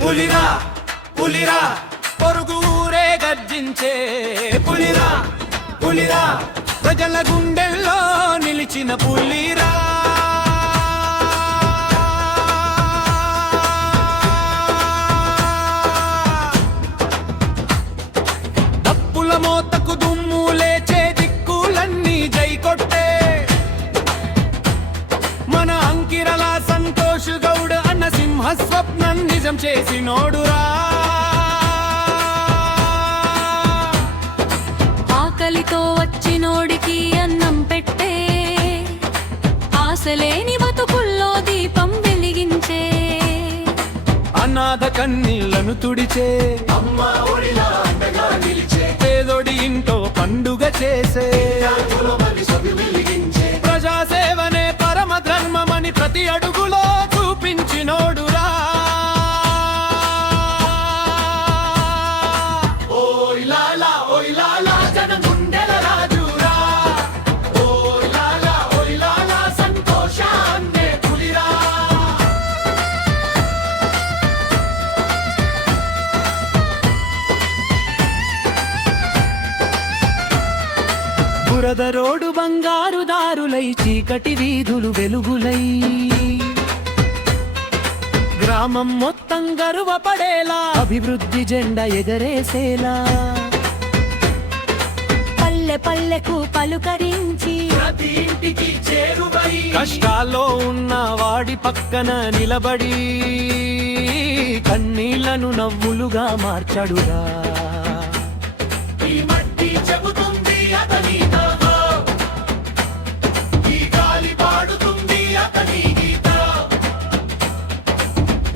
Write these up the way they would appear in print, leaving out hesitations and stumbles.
పులిరా పులిరా పొరుగు ఊరే గర్జించే పులిరా పులిరా ప్రజల గుండెల్లో నిలిచిన పులిరా తప్పుల మోతకు దుమ్ము లేచే దిక్కులన్నీ జై కొట్టే మన అంకిరల సంతోష్ గౌడ్ అన్న సింహ స్వప్నం నిజం చేసినోడురా ఆకలితో వచ్చినోడికి అన్నం పెట్టే ఆశలేని బతుకుల్లో దీపం వెలిగించే అనాథ కన్నీళ్లను తుడిచే పేదోడి ఇంటో పండుగ చేసే ప్రజాసేవనే పరమ ధర్మమని ప్రతి అడుగులో చూపించినోడురా బురద రోడ్డు బంగారు దారులై చీకటి వీధులు వెలుగులై గ్రామం మొత్తం గర్వపడేలా అభివృద్ధి జెండా ఎగరేసేలా పల్లె పల్లెకు పలుకరించి ప్రతి ఇంటికి చేరువై కష్టాల్లో ఉన్న వాడి పక్కన నిలబడి కన్నీళ్లను నవ్వులుగా మార్చడురా ఈ మట్టి చెబుతుంది అతని ఈ గాలి పాడుతుంది అతని గీత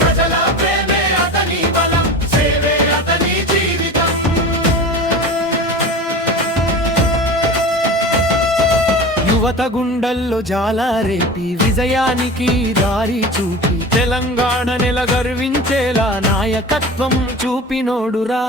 ప్రజల ప్రేమే అతని బలం సేవే అతని జీవితం యువత గుండెల్లో జాలారేపి విజయానికి దారి చూపి తెలంగాణ నెల గర్వించేలా నాయకత్వం చూపినోడురా